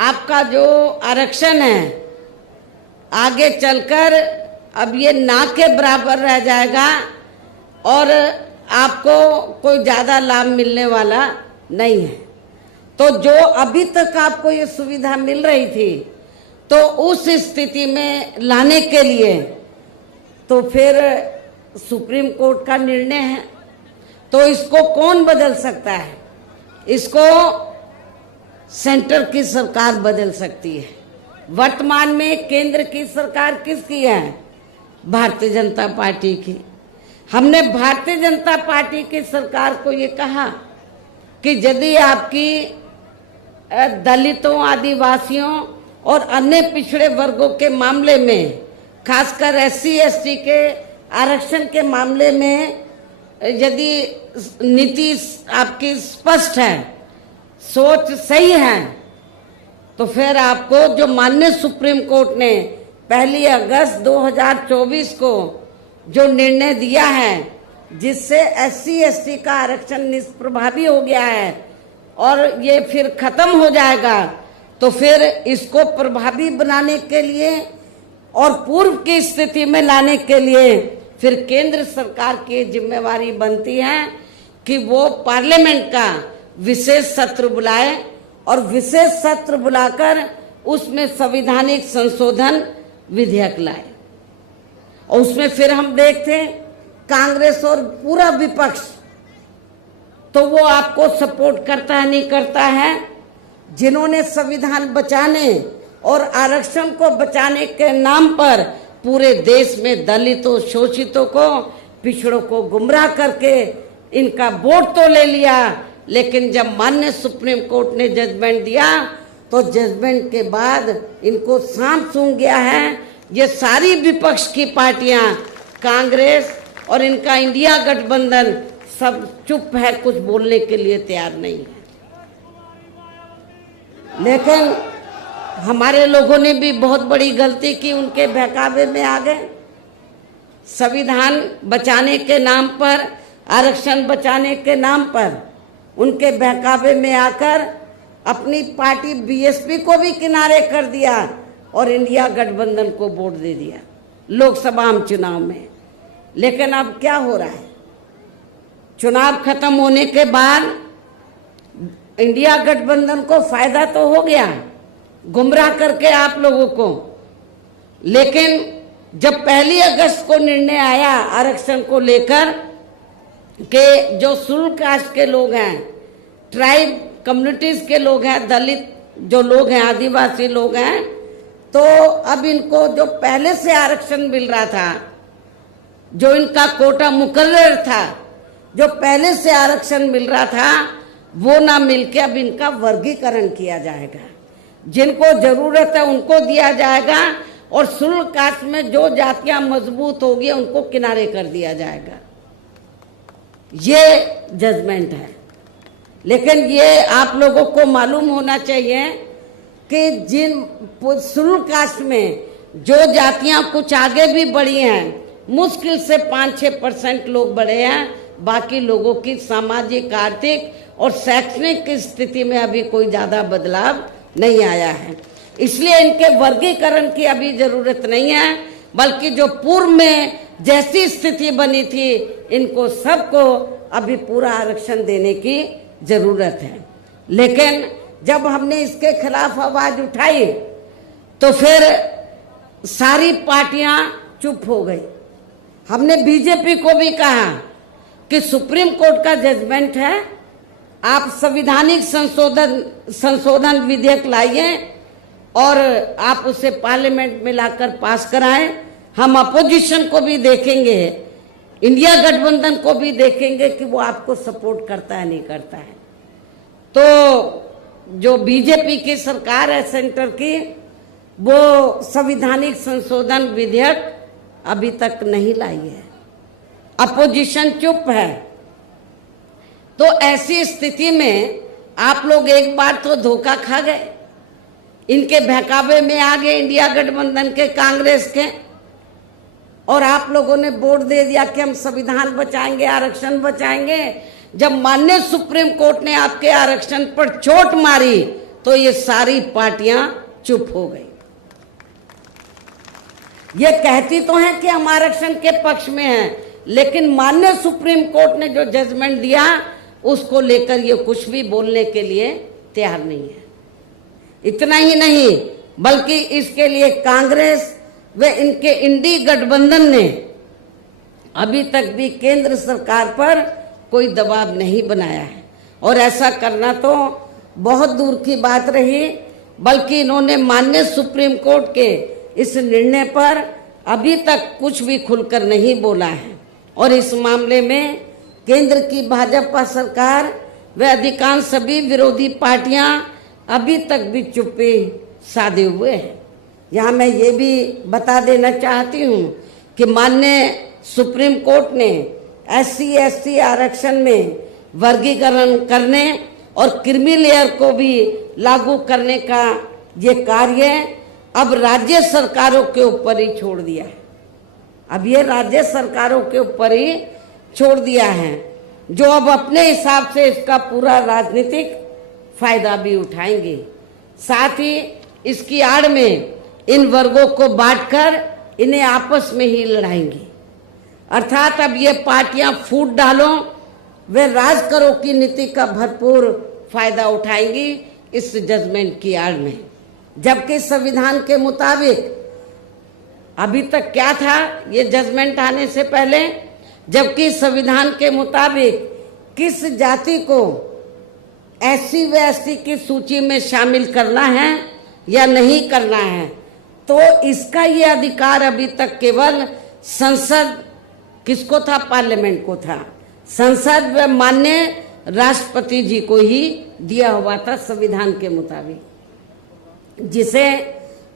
आपका जो आरक्षण है आगे चलकर अब ये ना के बराबर रह जाएगा और आपको कोई ज़्यादा लाभ मिलने वाला नहीं है। तो जो अभी तक आपको ये सुविधा मिल रही थी, तो उस स्थिति में लाने के लिए तो फिर सुप्रीम कोर्ट का निर्णय है, तो इसको कौन बदल सकता है? इसको सेंटर की सरकार बदल सकती है। वर्तमान में केंद्र की सरकार किसकी है? भारतीय जनता पार्टी की। हमने भारतीय जनता पार्टी की सरकार को ये कहा कि यदि आपकी दलितों, आदिवासियों और अन्य पिछड़े वर्गों के मामले में, खासकर SC ST के आरक्षण के मामले में यदि नीति आपकी स्पष्ट है, सोच सही है, तो फिर आपको जो माननीय सुप्रीम कोर्ट ने 1 अगस्त 2024 को जो निर्णय दिया है, जिससे SC ST का आरक्षण निष्प्रभावी हो गया है और ये फिर खत्म हो जाएगा, तो फिर इसको प्रभावी बनाने के लिए और पूर्व की स्थिति में लाने के लिए फिर केंद्र सरकार की जिम्मेवारी बनती है कि वो पार्लियामेंट का विशेष सत्र बुलाए और विशेष सत्र बुलाकर उसमें संवैधानिक संशोधन विधेयक लाए। और उसमें फिर हम देखते कांग्रेस और पूरा विपक्ष, तो वो आपको सपोर्ट करता है नहीं करता है। जिन्होंने संविधान बचाने और आरक्षण को बचाने के नाम पर पूरे देश में दलितों, शोषितों को, पिछड़ों को गुमराह करके इनका वोट तो ले लिया, लेकिन जब माननीय सुप्रीम कोर्ट ने जजमेंट दिया तो जजमेंट के बाद इनको सांप सूंघ गया है। ये सारी विपक्ष की पार्टियां, कांग्रेस और इनका इंडिया गठबंधन सब चुप है, कुछ बोलने के लिए तैयार नहीं है। लेकिन हमारे लोगों ने भी बहुत बड़ी गलती की, उनके बहकावे में आ गए। संविधान बचाने के नाम पर, आरक्षण बचाने के नाम पर उनके बहकावे में आकर अपनी पार्टी BSP को भी किनारे कर दिया और इंडिया गठबंधन को वोट दे दिया लोकसभा चुनाव में। लेकिन अब क्या हो रहा है? चुनाव खत्म होने के बाद इंडिया गठबंधन को फायदा तो हो गया गुमराह करके आप लोगों को, लेकिन जब 1 अगस्त को निर्णय आया आरक्षण को लेकर कि जो शुल्क कास्ट के लोग हैं, ट्राइब कम्युनिटीज के लोग हैं, दलित जो लोग हैं, आदिवासी लोग हैं, तो अब इनको जो पहले से आरक्षण मिल रहा था, जो इनका कोटा मुकर्रर था, जो पहले से आरक्षण मिल रहा था, वो ना मिलके अब इनका वर्गीकरण किया जाएगा। जिनको जरूरत है उनको दिया जाएगा और शुल्क कास्ट में जो जातियां मजबूत होगी उनको किनारे कर दिया जाएगा। ये जजमेंट है। लेकिन ये आप लोगों को मालूम होना चाहिए कि जिन शुल्क कास्ट में जो जातियां कुछ आगे भी बढ़ी हैं, मुश्किल से 5-6% लोग बढ़े हैं, बाकी लोगों की सामाजिक, आर्थिक और शैक्षणिक की स्थिति में अभी कोई ज्यादा बदलाव नहीं आया है। इसलिए इनके वर्गीकरण की अभी जरूरत नहीं है, बल्कि जो पूर्व में जैसी स्थिति बनी थी, इनको सबको अभी पूरा आरक्षण देने की जरूरत है। लेकिन जब हमने इसके खिलाफ आवाज उठाई तो फिर सारी पार्टियां चुप हो गई। हमने BJP को भी कहा कि सुप्रीम कोर्ट का जजमेंट है, आप संवैधानिक संशोधन विधेयक लाइए और आप उसे पार्लियामेंट में लाकर पास कराएं। हम अपोजिशन को भी देखेंगे, इंडिया गठबंधन को भी देखेंगे कि वो आपको सपोर्ट करता है नहीं करता है। तो जो BJP की सरकार है सेंटर की, वो संवैधानिक संशोधन विधेयक अभी तक नहीं लाई है, अपोजिशन चुप है। तो ऐसी स्थिति में आप लोग एक बार तो धोखा खा गए, इनके बहकावे में आ गए इंडिया गठबंधन के, कांग्रेस के, और आप लोगों ने वोट दे दिया कि हम संविधान बचाएंगे, आरक्षण बचाएंगे। जब माननीय सुप्रीम कोर्ट ने आपके आरक्षण पर चोट मारी तो ये सारी पार्टियां चुप हो गई। ये कहती तो हैं कि हम आरक्षण के पक्ष में हैं, लेकिन माननीय सुप्रीम कोर्ट ने जो जजमेंट दिया उसको लेकर ये कुछ भी बोलने के लिए तैयार नहीं है। इतना ही नहीं, बल्कि इसके लिए कांग्रेस व इनके इंडी गठबंधन ने अभी तक भी केंद्र सरकार पर कोई दबाव नहीं बनाया है, और ऐसा करना तो बहुत दूर की बात रही, बल्कि इन्होंने माननीय सुप्रीम कोर्ट के इस निर्णय पर अभी तक कुछ भी खुलकर नहीं बोला है। और इस मामले में केंद्र की भाजपा सरकार व अधिकांश सभी विरोधी पार्टियां अभी तक भी चुप्पी साधे हुए हैं। यहाँ मैं ये भी बता देना चाहती हूँ कि माननीय सुप्रीम कोर्ट ने SC/ST आरक्षण में वर्गीकरण करने और क्रीमी लेयर को भी लागू करने का ये कार्य अब राज्य सरकारों के ऊपर ही छोड़ दिया है। अब ये राज्य सरकारों के ऊपर ही छोड़ दिया है, जो अब अपने हिसाब से इसका पूरा राजनीतिक फायदा भी उठाएंगे। साथ ही इसकी आड़ में इन वर्गों को बांटकर इन्हें आपस में ही लड़ाएंगे। अर्थात अब ये पार्टियां फूट डालो वे राज करो की नीति का भरपूर फायदा उठाएंगी इस जजमेंट की आड़ में। जबकि संविधान के मुताबिक अभी तक क्या था ये जजमेंट आने से पहले, जबकि संविधान के मुताबिक किस जाति को SC व ST की सूची में शामिल करना है या नहीं करना है, तो इसका ये अधिकार अभी तक केवल संसद किसको था, पार्लियामेंट को था। संसद व माननीय राष्ट्रपति जी को ही दिया हुआ था संविधान के मुताबिक, जिसे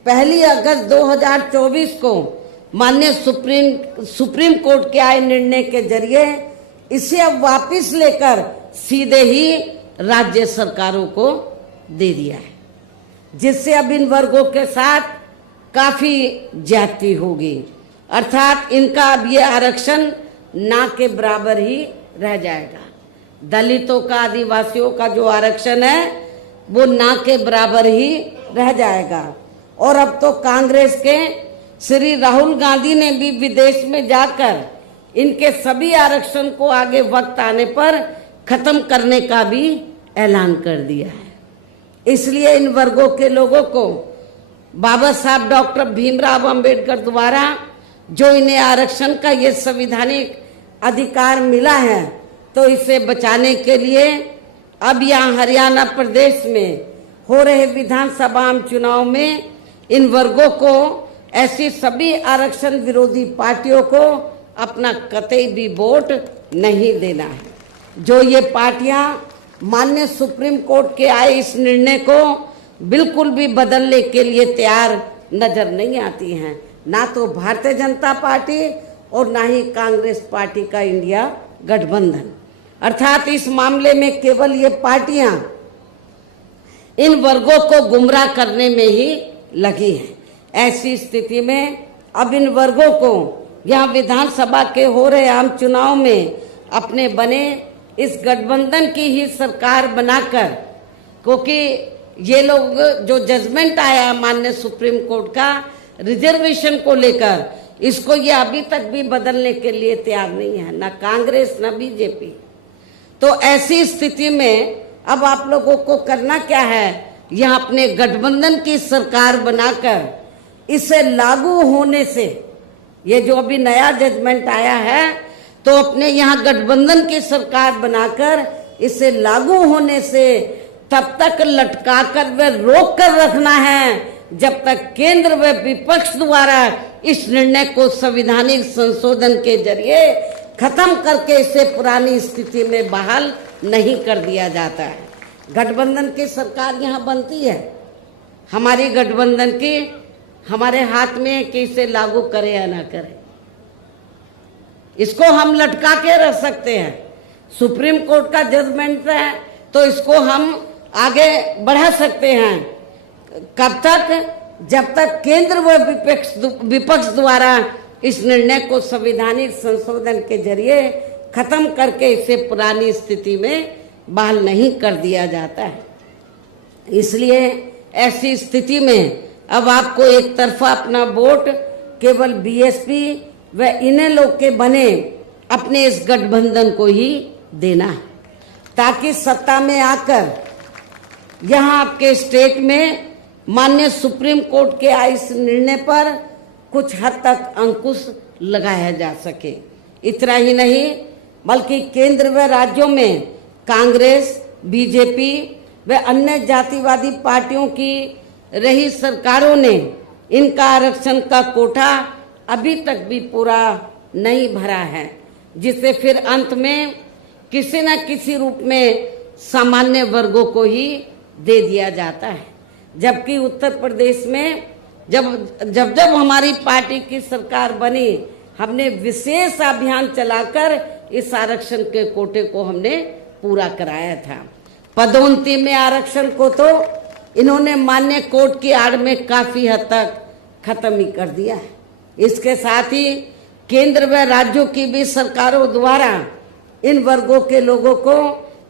1 अगस्त 2024 को माननीय सुप्रीम कोर्ट के आए निर्णय के जरिए इसे अब वापस लेकर सीधे ही राज्य सरकारों को दे दिया है, जिससे अब इन वर्गों के साथ काफी ज्यादती होगी। अर्थात इनका अब ये आरक्षण ना के बराबर ही रह जाएगा। दलितों का, आदिवासियों का जो आरक्षण है वो ना के बराबर ही रह जाएगा। और अब तो कांग्रेस के श्री राहुल गांधी ने भी विदेश में जाकर इनके सभी आरक्षण को आगे वक्त आने पर खत्म करने का भी ऐलान कर दिया है। इसलिए इन वर्गों के लोगों को बाबा साहब डॉक्टर भीमराव अंबेडकर द्वारा जो इन्हें आरक्षण का ये संवैधानिक अधिकार मिला है, तो इसे बचाने के लिए अब यहाँ हरियाणा प्रदेश में हो रहे विधानसभा चुनाव में इन वर्गों को, ऐसी सभी आरक्षण विरोधी पार्टियों को अपना कतई भी वोट नहीं देना है। जो ये पार्टियां माननीय सुप्रीम कोर्ट के आए इस निर्णय को बिल्कुल भी बदलने के लिए तैयार नजर नहीं आती हैं, ना तो भारतीय जनता पार्टी और ना ही कांग्रेस पार्टी का इंडिया गठबंधन। अर्थात इस मामले में केवल ये पार्टियां इन वर्गों को गुमराह करने में ही लगी हैं। ऐसी स्थिति में अब इन वर्गों को यहाँ विधानसभा के हो रहे आम चुनाव में अपने बने इस गठबंधन की ही सरकार बनाकर, क्योंकि ये लोग जो जजमेंट आया माननीय सुप्रीम कोर्ट का रिजर्वेशन को लेकर, इसको ये अभी तक भी बदलने के लिए तैयार नहीं है, ना कांग्रेस ना बीजेपी। तो ऐसी स्थिति में अब आप लोगों को करना क्या है, यह अपने गठबंधन की सरकार बनाकर इसे लागू होने से, ये जो अभी नया जजमेंट आया है, तो अपने यहाँ गठबंधन की सरकार बनाकर इसे लागू होने से तब तक लटका कर व रोक कर रखना है जब तक केंद्र व विपक्ष द्वारा इस निर्णय को संवैधानिक संशोधन के जरिए खत्म करके इसे पुरानी स्थिति में बहाल नहीं कर दिया जाता है। गठबंधन की सरकार यहाँ बनती है, हमारी गठबंधन की हमारे हाथ में है कि इसे लागू करें या ना करें। इसको हम लटका के रख सकते हैं, सुप्रीम कोर्ट का जजमेंट है तो इसको हम आगे बढ़ा सकते हैं। कब तक? जब तक केंद्र व विपक्ष द्वारा इस निर्णय को संवैधानिक संशोधन के जरिए खत्म करके इसे पुरानी स्थिति में बहाल नहीं कर दिया जाता है। इसलिए ऐसी स्थिति में अब आपको एक तरफा अपना वोट केवल बीएसपी व इन्हें लोग के बने अपने इस गठबंधन को ही देना है, ताकि सत्ता में आकर यहाँ आपके स्टेट में माननीय सुप्रीम कोर्ट के आए इस निर्णय पर कुछ हद तक अंकुश लगाया जा सके। इतना ही नहीं बल्कि केंद्र व राज्यों में कांग्रेस, बीजेपी व अन्य जातिवादी पार्टियों की रही सरकारों ने इनका आरक्षण का कोटा अभी तक भी पूरा नहीं भरा है, जिससे फिर अंत में किसी न किसी रूप में सामान्य वर्गों को ही दे दिया जाता है। जबकि उत्तर प्रदेश में जब हमारी पार्टी की सरकार बनी, हमने विशेष अभियान चलाकर इस आरक्षण के कोटे को हमने पूरा कराया था। पदोन्नति में आरक्षण को तो इन्होंने मान्य कोर्ट की आड़ में काफी हद तक खत्म ही कर दिया है। इसके साथ ही केंद्र व राज्यों की भी सरकारों द्वारा इन वर्गों के लोगों को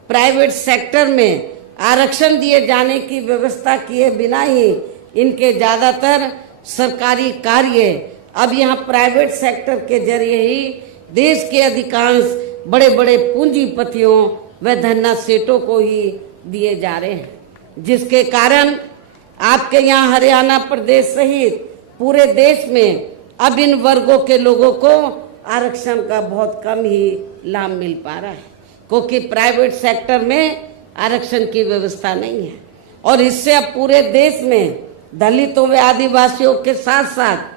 प्राइवेट सेक्टर में आरक्षण दिए जाने की व्यवस्था किए बिना ही इनके ज्यादातर सरकारी कार्य अब यहाँ प्राइवेट सेक्टर के जरिए ही देश के अधिकांश बड़े बड़े पूंजीपतियों व धन्ना सेठों को ही दिए जा रहे हैं, जिसके कारण आपके यहाँ हरियाणा प्रदेश सहित पूरे देश में अब इन वर्गों के लोगों को आरक्षण का बहुत कम ही लाभ मिल पा रहा है, क्योंकि प्राइवेट सेक्टर में आरक्षण की व्यवस्था नहीं है। और इससे अब पूरे देश में दलितों व आदिवासियों के साथ साथ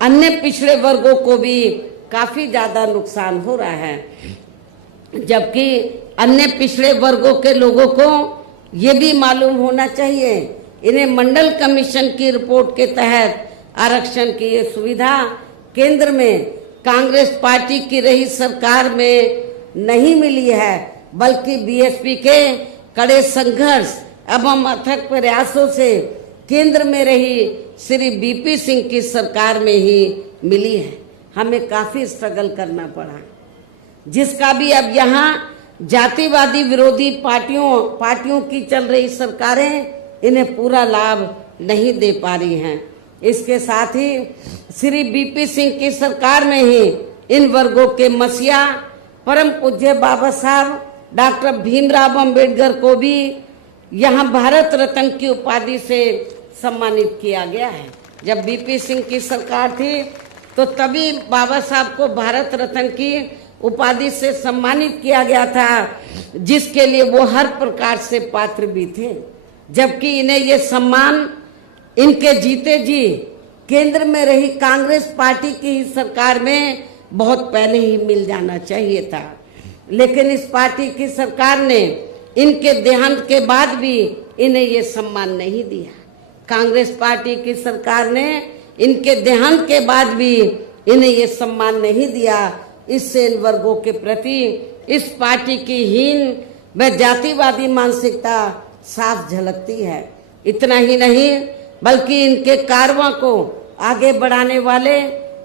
अन्य पिछड़े वर्गों को भी काफी ज्यादा नुकसान हो रहा है। जबकि अन्य पिछड़े वर्गों के लोगों को ये भी मालूम होना चाहिए, इन्हें मंडल कमीशन की रिपोर्ट के तहत आरक्षण की ये सुविधा केंद्र में कांग्रेस पार्टी की रही सरकार में नहीं मिली है, बल्कि बीएसपी के कड़े संघर्ष एवं अथक प्रयासों से केंद्र में रही श्री बीपी सिंह की सरकार में ही मिली है। हमें काफी स्ट्रगल करना पड़ा, जिसका भी अब यहाँ जातिवादी विरोधी पार्टियों की चल रही सरकारें इन्हें पूरा लाभ नहीं दे पा रही हैं। इसके साथ ही श्री बीपी सिंह की सरकार में ही इन वर्गों के मसीहा परम पूज्य बाबा साहब डॉक्टर भीमराव अंबेडकर को भी यहाँ भारत रत्न की उपाधि से सम्मानित किया गया है। जब बीपी सिंह की सरकार थी तो तभी बाबा साहब को भारत रत्न की उपाधि से सम्मानित किया गया था, जिसके लिए वो हर प्रकार से पात्र भी थे। जबकि इन्हें ये सम्मान इनके जीते जी केंद्र में रही कांग्रेस पार्टी की ही सरकार में बहुत पहले ही मिल जाना चाहिए था, लेकिन इस पार्टी की सरकार ने इनके देहांत के बाद भी इन्हें ये सम्मान नहीं दिया। कांग्रेस पार्टी की सरकार ने इनके देहांत के बाद भी इन्हें ये सम्मान नहीं दिया। इससे इन वर्गों के प्रति इस पार्टी की हीन व जातिवादी मानसिकता साफ झलकती है। इतना ही नहीं बल्कि इनके कारवां को आगे बढ़ाने वाले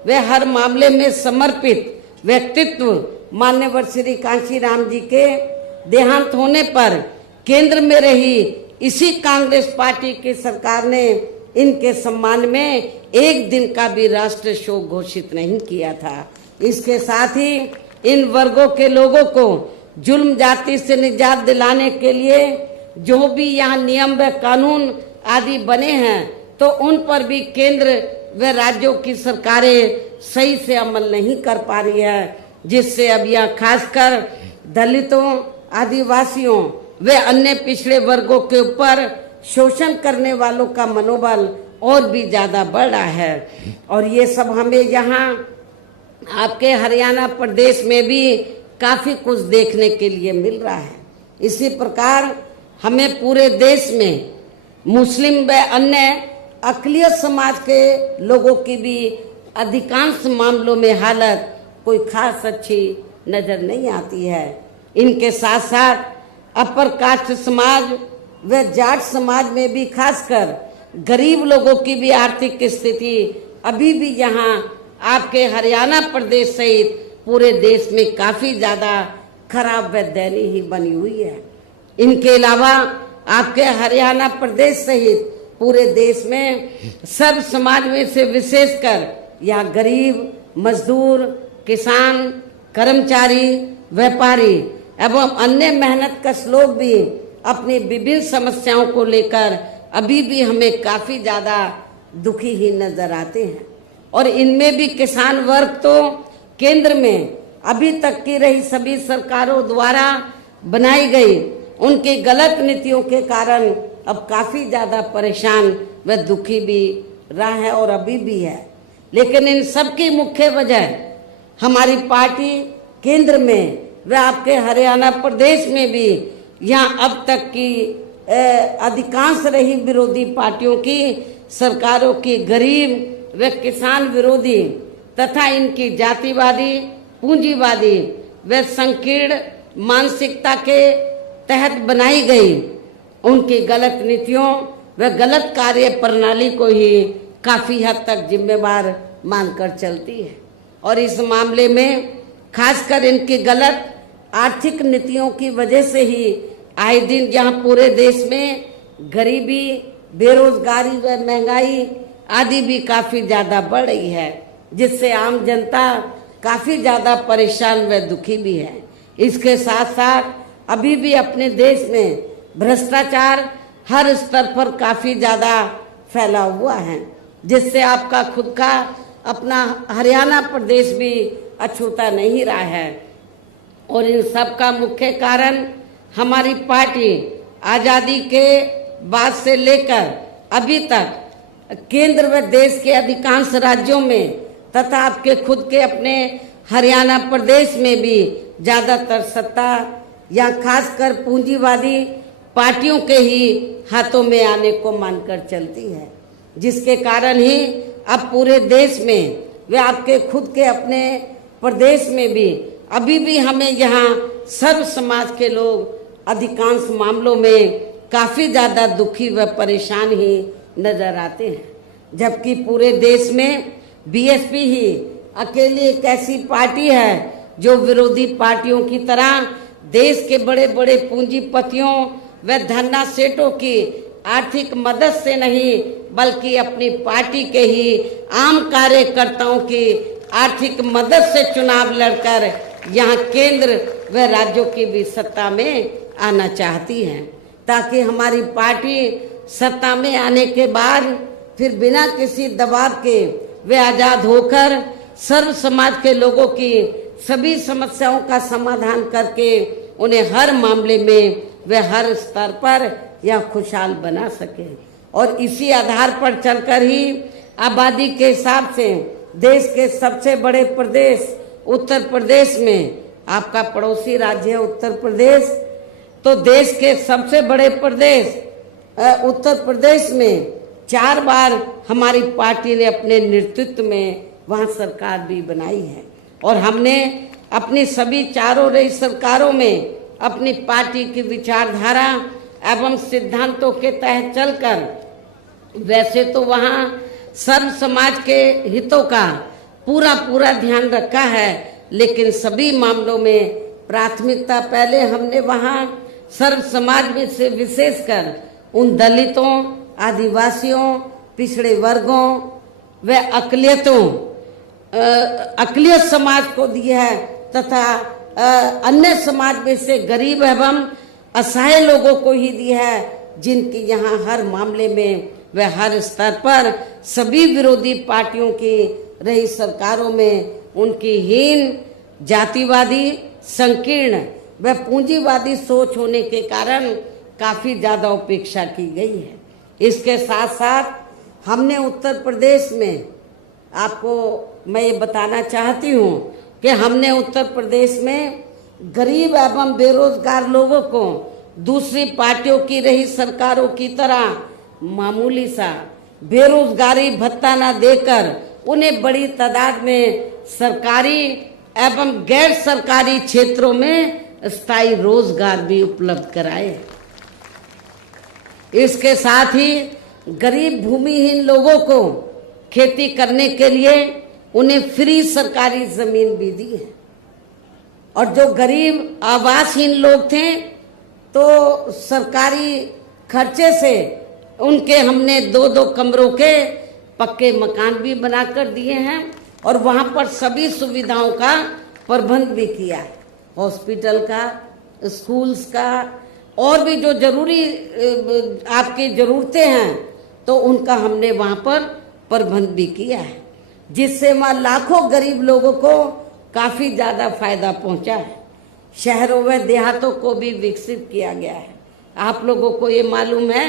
व हर मामले में समर्पित व्यक्तित्व मान्यवर श्री कांशीराम जी के देहांत होने पर केंद्र में रही इसी कांग्रेस पार्टी की सरकार ने इनके सम्मान में एक दिन का भी राष्ट्रीय शोक घोषित नहीं किया था। इसके साथ ही इन वर्गों के लोगों को जुल्म जाति से निजात दिलाने के लिए जो भी यहाँ नियम व कानून आदि बने हैं तो उन पर भी केंद्र व राज्यों की सरकारें सही से अमल नहीं कर पा रही है, जिससे अब यहाँ खासकर दलितों, आदिवासियों व अन्य पिछड़े वर्गों के ऊपर शोषण करने वालों का मनोबल और भी ज्यादा बढ़ रहा है। और ये सब हमें यहाँ आपके हरियाणा प्रदेश में भी काफी कुछ देखने के लिए मिल रहा है। इसी प्रकार हमें पूरे देश में मुस्लिम व अन्य अक़लियत समाज के लोगों की भी अधिकांश मामलों में हालत कोई खास अच्छी नजर नहीं आती है। इनके साथ साथ अपर कास्ट समाज व जाट समाज में भी खासकर गरीब लोगों की भी आर्थिक स्थिति अभी भी यहाँ आपके हरियाणा प्रदेश सहित पूरे देश में काफी ज्यादा खराब व दयनीय ही बनी हुई है। इनके अलावा आपके हरियाणा प्रदेश सहित पूरे देश में सर्व समाज में से विशेषकर यहाँ गरीब, मजदूर, किसान, कर्मचारी, व्यापारी एवं अन्य मेहनतकश लोग भी अपनी विभिन्न समस्याओं को लेकर अभी भी हमें काफी ज्यादा दुखी ही नजर आते हैं। और इनमें भी किसान वर्ग तो केंद्र में अभी तक की रही सभी सरकारों द्वारा बनाई गई उनकी गलत नीतियों के कारण अब काफी ज्यादा परेशान व दुखी भी रहा है और अभी भी है। लेकिन इन सब की मुख्य वजह हमारी पार्टी केंद्र में व आपके हरियाणा प्रदेश में भी यहाँ अब तक की अधिकांश रही विरोधी पार्टियों की सरकारों की गरीब व किसान विरोधी तथा इनकी जातिवादी, पूंजीवादी व संकीर्ण मानसिकता के तहत बनाई गई उनकी गलत नीतियों व गलत कार्य प्रणाली को ही काफी हद तक जिम्मेवार मानकर चलती है। और इस मामले में खासकर इनकी गलत आर्थिक नीतियों की वजह से ही आए दिन जहां पूरे देश में गरीबी, बेरोजगारी व महंगाई आदि भी काफी ज्यादा बढ़ रही है, जिससे आम जनता काफी ज्यादा परेशान व दुखी भी है। इसके साथ साथ अभी भी अपने देश में भ्रष्टाचार हर स्तर पर काफी ज्यादा फैला हुआ है, जिससे आपका खुद का अपना हरियाणा प्रदेश भी अछूता नहीं रहा है। और इन सब का मुख्य कारण हमारी पार्टी आजादी के बाद से लेकर अभी तक केंद्र व देश के अधिकांश राज्यों में तथा आपके खुद के अपने हरियाणा प्रदेश में भी ज्यादातर सत्ता या खासकर पूंजीवादी पार्टियों के ही हाथों में आने को मानकर चलती है, जिसके कारण ही अब पूरे देश में वे आपके खुद के अपने प्रदेश में भी अभी भी हमें यहाँ सर्व समाज के लोग अधिकांश मामलों में काफी ज्यादा दुखी व परेशान ही नजर आते हैं। जबकि पूरे देश में बीएसपी ही अकेली एक ऐसी पार्टी है जो विरोधी पार्टियों की तरह देश के बड़े बड़े पूंजीपतियों व धन्ना सेठों की आर्थिक मदद से नहीं बल्कि अपनी पार्टी के ही आम कार्यकर्ताओं की आर्थिक मदद से चुनाव लड़कर यहाँ केंद्र व राज्यों की भी सत्ता में आना चाहती है, ताकि हमारी पार्टी सत्ता में आने के बाद फिर बिना किसी दबाव के वे आजाद होकर सर्व समाज के लोगों की सभी समस्याओं का समाधान करके उन्हें हर मामले में वे हर स्तर पर यह खुशहाल बना सके। और इसी आधार पर चलकर ही आबादी के हिसाब से देश के सबसे बड़े प्रदेश उत्तर प्रदेश में, आपका पड़ोसी राज्य है उत्तर प्रदेश, तो देश के सबसे बड़े प्रदेश उत्तर प्रदेश में 4 बार हमारी पार्टी ने अपने नेतृत्व में वहां सरकार भी बनाई है। और हमने अपनी सभी चारों रही सरकारों में अपनी पार्टी की विचारधारा एवं सिद्धांतों के तहत चलकर वैसे तो वहां सर्व समाज के हितों का पूरा ध्यान रखा है, लेकिन सभी मामलों में प्राथमिकता पहले हमने वहां सर्व समाज में से विशेषकर उन दलितों, आदिवासियों, पिछड़े वर्गों व अकलियत समाज को दी है तथा अन्य समाज में से गरीब एवं असहाय लोगों को ही दी है, जिनकी यहाँ हर मामले में व हर स्तर पर सभी विरोधी पार्टियों की रही सरकारों में उनकी हीन, जातिवादी, संकीर्ण व पूंजीवादी सोच होने के कारण काफी ज्यादा उपेक्षा की गई है। इसके साथ साथ हमने उत्तर प्रदेश में, आपको मैं ये बताना चाहती हूँ कि हमने उत्तर प्रदेश में गरीब एवं बेरोजगार लोगों को दूसरी पार्टियों की रही सरकारों की तरह मामूली सा बेरोजगारी भत्ता न देकर उन्हें बड़ी तादाद में सरकारी एवं गैर सरकारी क्षेत्रों में स्थायी रोजगार भी उपलब्ध कराए। इसके साथ ही गरीब भूमिहीन लोगों को खेती करने के लिए उन्हें फ्री सरकारी जमीन भी दी है। और जो गरीब आवासहीन लोग थे तो सरकारी खर्चे से उनके हमने 2-2 कमरों के पक्के मकान भी बनाकर दिए हैं और वहाँ पर सभी सुविधाओं का प्रबंध भी किया है, हॉस्पिटल का, स्कूल्स का, और भी जो जरूरी आपकी ज़रूरतें हैं तो उनका हमने वहाँ पर प्रबंध भी किया है, जिससे वहाँ लाखों गरीब लोगों को काफ़ी ज़्यादा फायदा पहुँचा है। शहरों व देहातों को भी विकसित किया गया है। आप लोगों को ये मालूम है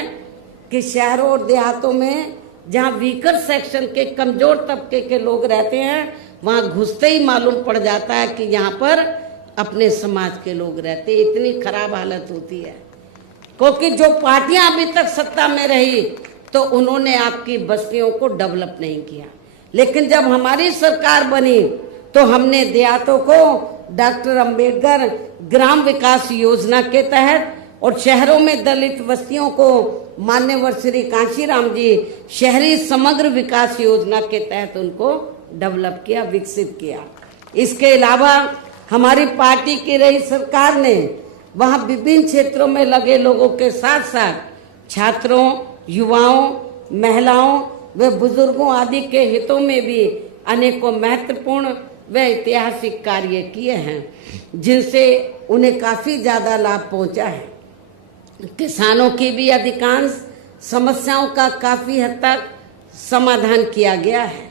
कि शहरों और देहातों में जहाँ वीकर सेक्शन के कमज़ोर तबके के लोग रहते हैं, वहाँ घुसते ही मालूम पड़ जाता है कि यहाँ पर अपने समाज के लोग रहते। इतनी खराब हालत होती है, क्योंकि जो पार्टियां अभी तक सत्ता में रही तो उन्होंने आपकी बस्तियों को डेवलप नहीं किया, लेकिन जब हमारी सरकार बनी तो हमने देहातों को डॉक्टर अंबेडकर ग्राम विकास योजना के तहत और शहरों में दलित बस्तियों को मान्यवर श्री कांशीराम जी शहरी समग्र विकास योजना के तहत उनको डेवलप किया, विकसित किया। इसके अलावा हमारी पार्टी की रही सरकार ने वहाँ विभिन्न क्षेत्रों में लगे लोगों के साथ साथ छात्रों, युवाओं, महिलाओं व बुजुर्गों आदि के हितों में भी अनेकों महत्वपूर्ण व ऐतिहासिक कार्य किए हैं, जिनसे उन्हें काफ़ी ज़्यादा लाभ पहुंचा है। किसानों की भी अधिकांश समस्याओं का काफ़ी हद तक समाधान किया गया है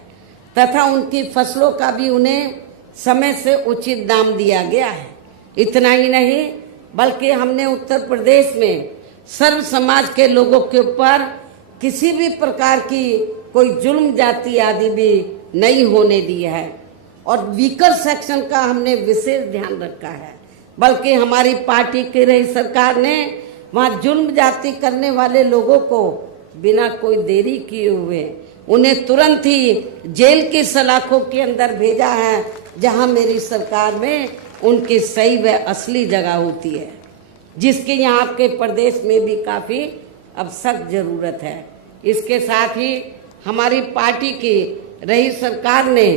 तथा उनकी फसलों का भी उन्हें समय से उचित दाम दिया गया है। इतना ही नहीं, बल्कि हमने उत्तर प्रदेश में सर्व समाज के लोगों के ऊपर किसी भी प्रकार की कोई जुल्म जाति आदि भी नहीं होने दी है और वीकर सेक्शन का हमने विशेष ध्यान रखा है। बल्कि हमारी पार्टी की रही सरकार ने वहाँ जुल्म जाति करने वाले लोगों को बिना कोई देरी किए हुए उन्हें तुरंत ही जेल की सलाखों के अंदर भेजा है, जहाँ मेरी सरकार में उनकी सही व असली जगह होती है, जिसकी यहाँ आपके प्रदेश में भी काफ़ी अब सख्त ज़रूरत है। इसके साथ ही हमारी पार्टी की रही सरकार ने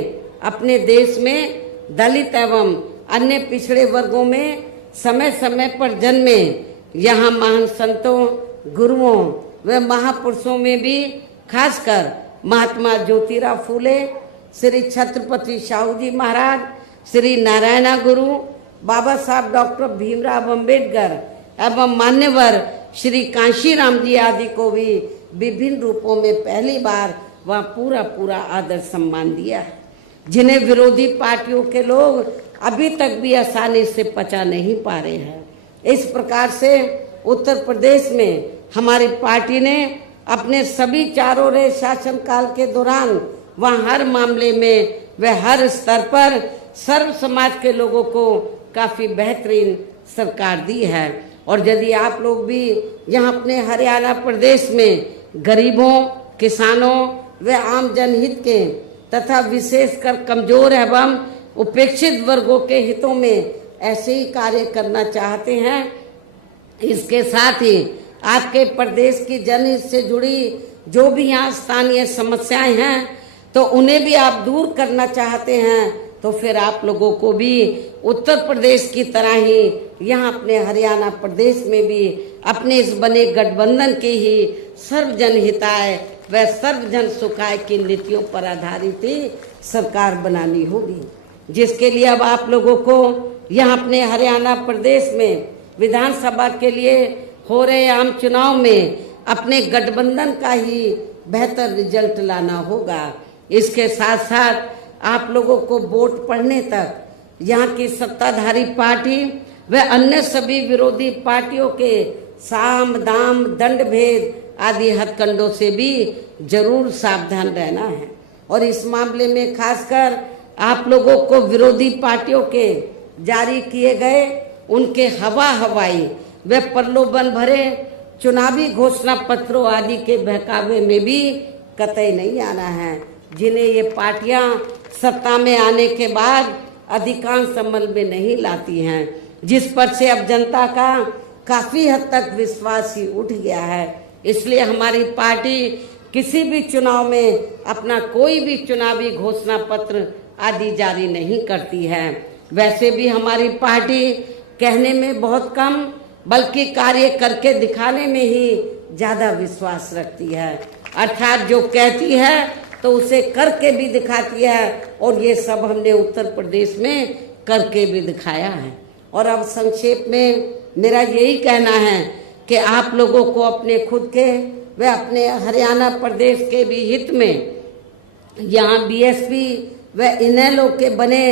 अपने देश में दलित एवं अन्य पिछड़े वर्गों में समय समय पर जन्मे यहाँ महान संतों, गुरुओं व महापुरुषों में भी खासकर महात्मा ज्योतिराव फूले, श्री छत्रपति शाहू जी महाराज, श्री नारायणा गुरु, बाबा साहब डॉक्टर भीमराव अंबेडकर एवं मान्यवर श्री कांशीराम जी आदि को भी विभिन्न रूपों में पहली बार वह पूरा आदर सम्मान दिया है, जिन्हें विरोधी पार्टियों के लोग अभी तक भी आसानी से पचा नहीं पा रहे हैं। इस प्रकार से उत्तर प्रदेश में हमारी पार्टी ने अपने सभी चारों रहे शासनकाल के दौरान वहाँ हर मामले में व हर स्तर पर सर्व समाज के लोगों को काफ़ी बेहतरीन सरकार दी है। और यदि आप लोग भी यहाँ अपने हरियाणा प्रदेश में गरीबों, किसानों व आम जनहित के तथा विशेषकर कमजोर एवं उपेक्षित वर्गों के हितों में ऐसे ही कार्य करना चाहते हैं, इसके साथ ही आपके प्रदेश की जनहित से जुड़ी जो भी यहाँ स्थानीय समस्याएं हैं तो उन्हें भी आप दूर करना चाहते हैं, तो फिर आप लोगों को भी उत्तर प्रदेश की तरह ही यहाँ अपने हरियाणा प्रदेश में भी अपने इस बने गठबंधन की ही सर्वजन हिताय व सर्वजन सुखाय की नीतियों पर आधारित ही सरकार बनानी होगी, जिसके लिए अब आप लोगों को यहाँ अपने हरियाणा प्रदेश में विधानसभा के लिए हो रहे आम चुनाव में अपने गठबंधन का ही बेहतर रिजल्ट लाना होगा। इसके साथ साथ आप लोगों को वोट पड़ने तक यहाँ की सत्ताधारी पार्टी व अन्य सभी विरोधी पार्टियों के साम दाम दंड भेद आदि हथकंडों से भी जरूर सावधान रहना है। और इस मामले में खासकर आप लोगों को विरोधी पार्टियों के जारी किए गए उनके हवाई व प्रलोभन भरे चुनावी घोषणा पत्रों आदि के बहकावे में भी कतई नहीं आना है, जिन्हें ये पार्टियां सत्ता में आने के बाद अधिकांश अमल में नहीं लाती हैं, जिस पर से अब जनता का काफ़ी हद तक विश्वास ही उठ गया है। इसलिए हमारी पार्टी किसी भी चुनाव में अपना कोई भी चुनावी घोषणा पत्र आदि जारी नहीं करती है। वैसे भी हमारी पार्टी कहने में बहुत कम बल्कि कार्य करके दिखाने में ही ज़्यादा विश्वास रखती है, अर्थात जो कहती है तो उसे करके भी दिखाती है, और ये सब हमने उत्तर प्रदेश में करके भी दिखाया है। और अब संक्षेप में मेरा यही कहना है कि आप लोगों को अपने खुद के व अपने हरियाणा प्रदेश के भी हित में यहाँ बीएसपी व इनेलो के बने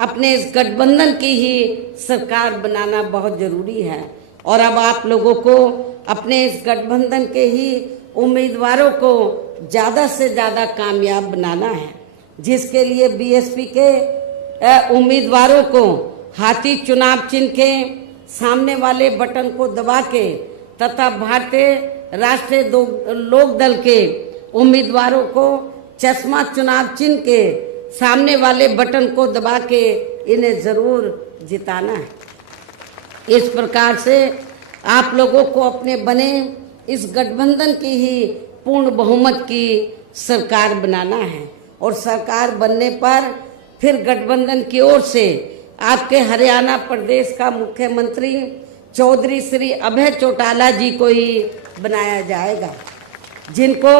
अपने इस गठबंधन की ही सरकार बनाना बहुत जरूरी है। और अब आप लोगों को अपने इस गठबंधन के ही उम्मीदवारों को ज़्यादा से ज़्यादा कामयाब बनाना है, जिसके लिए बीएसपी के उम्मीदवारों को हाथी चुनाव चिन्ह के सामने वाले बटन को दबा के तथा भारतीय राष्ट्रीय लोक दल के उम्मीदवारों को चश्मा चुनाव चिन्ह के सामने वाले बटन को दबा के इन्हें जरूर जिताना है। इस प्रकार से आप लोगों को अपने बने इस गठबंधन की ही पूर्ण बहुमत की सरकार बनाना है, और सरकार बनने पर फिर गठबंधन की ओर से आपके हरियाणा प्रदेश का मुख्यमंत्री चौधरी श्री अभय चौटाला जी को ही बनाया जाएगा, जिनको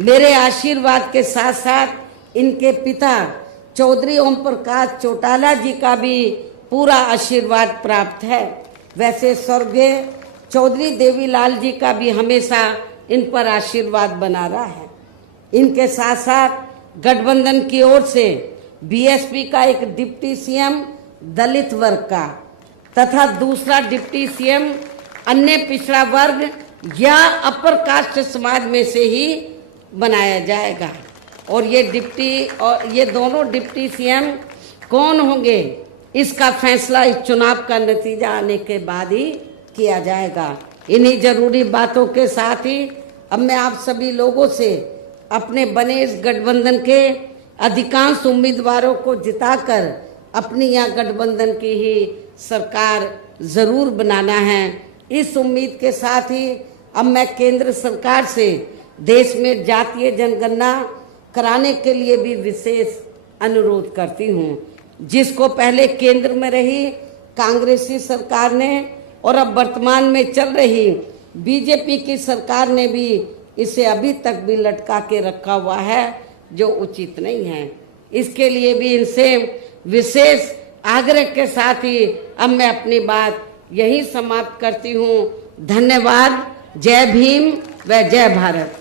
मेरे आशीर्वाद के साथ साथ इनके पिता चौधरी ओम प्रकाश चौटाला जी का भी पूरा आशीर्वाद प्राप्त है। वैसे स्वर्गीय चौधरी देवीलाल जी का भी हमेशा इन पर आशीर्वाद बना रहा है। इनके साथ साथ गठबंधन की ओर से बीएसपी का एक डिप्टी सीएम दलित वर्ग का तथा दूसरा डिप्टी सीएम अन्य पिछड़ा वर्ग या अपर कास्ट समाज में से ही बनाया जाएगा। और ये दोनों डिप्टी सीएम कौन होंगे, इसका फैसला इस चुनाव का नतीजा आने के बाद ही किया जाएगा। इन्हीं जरूरी बातों के साथ ही अब मैं आप सभी लोगों से अपने बने इस गठबंधन के अधिकांश उम्मीदवारों को जिताकर अपनी यहाँ गठबंधन की ही सरकार जरूर बनाना है। इस उम्मीद के साथ ही अब मैं केंद्र सरकार से देश में जातीय जनगणना कराने के लिए भी विशेष अनुरोध करती हूँ, जिसको पहले केंद्र में रही कांग्रेसी सरकार ने और अब वर्तमान में चल रही बीजेपी की सरकार ने भी इसे अभी तक भी लटका के रखा हुआ है, जो उचित नहीं है। इसके लिए भी इनसे विशेष आग्रह के साथ ही अब मैं अपनी बात यही समाप्त करती हूँ। धन्यवाद। जय भीम व जय भारत।